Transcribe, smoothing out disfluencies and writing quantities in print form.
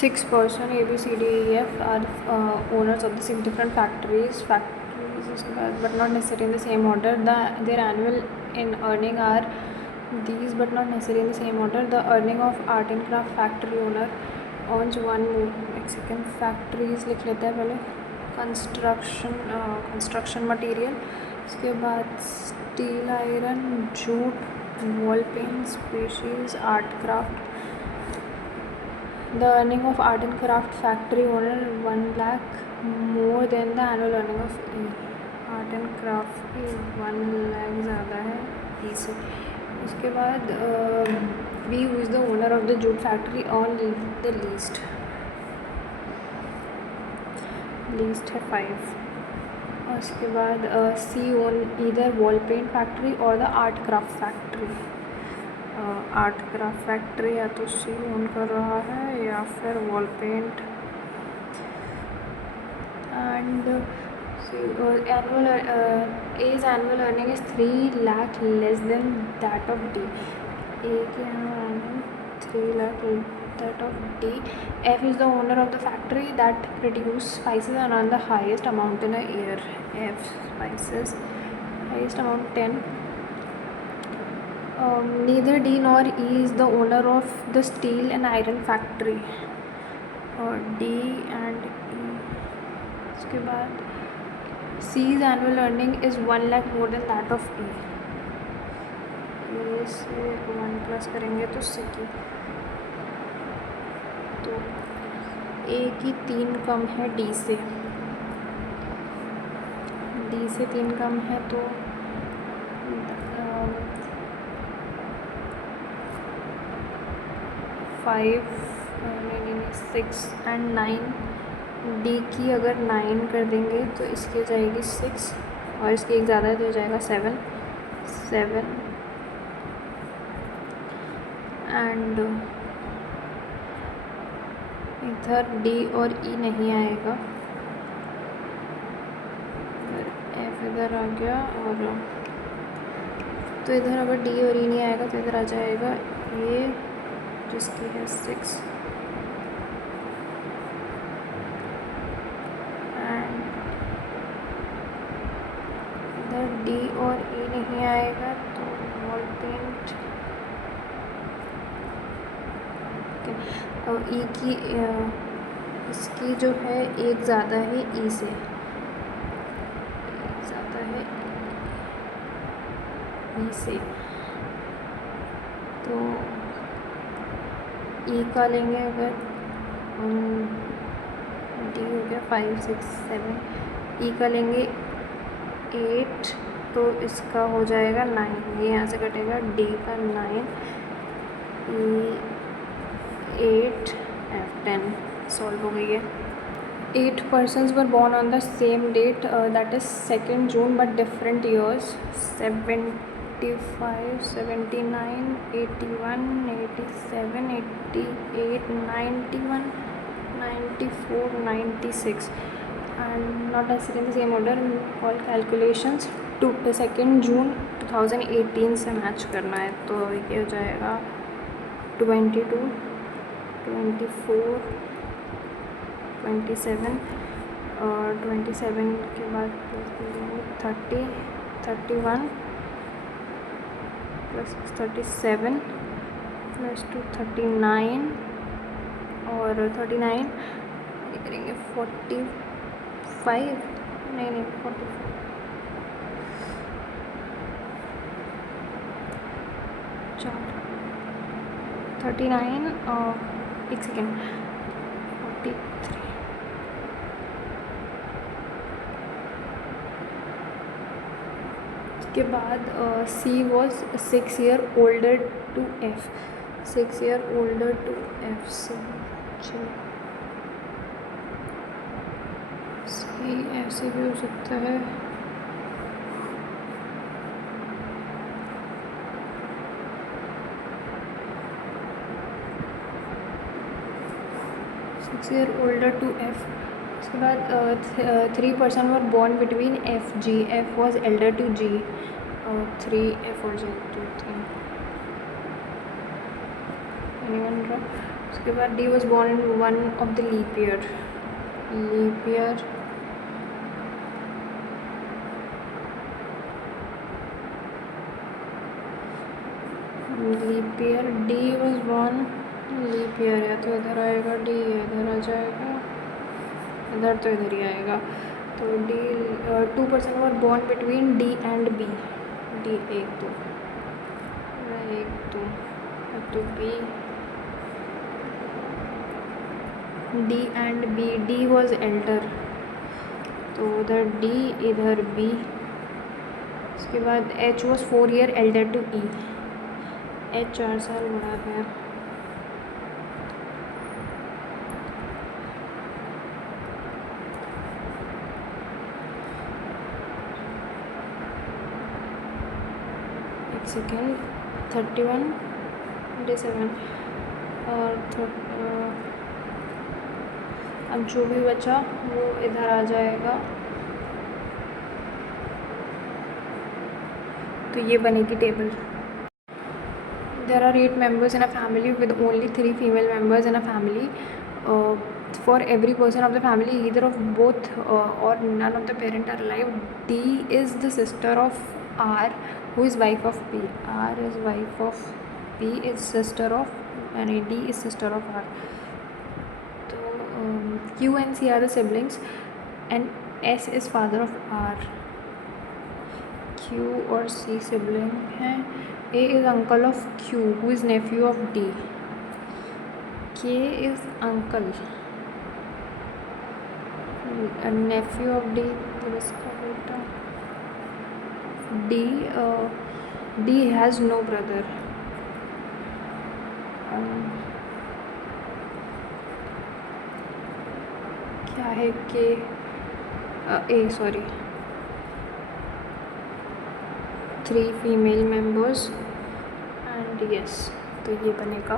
6 person A, B, C, D, E, F are owners of the 6 different factories but not necessarily in the same order. Their annual in earning are these but not necessarily in the same order. The earning of art and craft factory owner owns one Mexican factories लिख लेते हैं पहले. Construction material, उसके बाद steel iron, jute, wall paint, species, art craft. The earning of art and craft factory owner 1 lakh more than the annual earning of E. Art and craft की 1 लाख ज़्यादा है E से. उसके बाद B who is the owner of the jute factory on the least है 5. और उसके बाद C own either wall paint factory और the art craft factory. Art craft factory या तो सी ओन कर रहा है या फिर wall paint. And A's annual earning is 3 lakh less than that of D. A की annual earning 3 lakh that of D. F is the owner of the factory that produce spices and earn the highest amount in a year. F spices highest amount 10. Neither D nor E is the owner of the steel and iron factory. D and E. उसके बाद C's annual earning is 1 lakh more than that of A. A से 1 plus करेंगे तो C की, तो A की 3 कम है D से. D से 3 कम है तो 5 6 एंड 9. डी की अगर 9 कर देंगे तो इसकी हो जाएगी 6 और इसकी एक ज़्यादा है तो हो जाएगा 7 एंड इधर डी और ई नहीं आएगा. एफ इधर आ गया और तो इधर अगर डी और ई नहीं आएगा तो इधर आ जाएगा ये जिसकी है 6 डी और ई नहीं आएगा तो वॉल पेंट. और ई की इसकी जो है एक ज़्यादा है ई से, तो ई का लेंगे अगर डी हो गया 5 6 7. ई का लेंगे 8 तो इसका हो जाएगा 9. ये यहाँ से कटेगा डी का 9 E 8 F 10. सॉल्व हो गई है. 8 persons were born on the same date, that is 2nd June but different years. 75 79 81 87 88 91 94 96 and not necessarily in the same order. All calculations to 2nd June 2018 से मैच करना है. तो ये हो जाएगा 22 24 27 और 27 के बाद 30 31 प्लस 37 प्लस 2 39 और 39 ये करेंगे 45 नहीं 44 39 और एक सेकेंड 43 के बाद C was 6 year older to F. 6 year older to F से C ऐसे भी हो सकता है. year older to F. उसके बाद 3 person were born between F G. F was elder to G. 3 F और G 2 3 anyone draw. उसके उसके बाद D was born in one of the leap year, leap year D was born leap year, या तो इधर आएगा D, इधर आ जाएगा, इधर तो इधर ही आएगा। तो D 2% were born between D and B, D एक दो तो B, D and B, D was elder तो उधर डी इधर बी। उसके बाद H was 4 year elder to E, H 4 साल बड़ा है। एक सेकेंड, 31/7 और अब जो भी बचा वो इधर आ जाएगा। तो ये बनेगी table. There are 8 members in a family with only 3 female members in a family. For every person of the family, either of both or none of the parent are alive. D is the sister of R, who is wife of P. R is wife of P, is sister of, and D is sister of R. So Q and C are the siblings, and S is father of R. Q और C sibling हैं। A is uncle of Q, who is nephew of D. K is uncle, nephew of D, तो इसका बेटा D. D has no brother. क्या है K? A, sorry, 3 female members and yes, तो ये बनेगा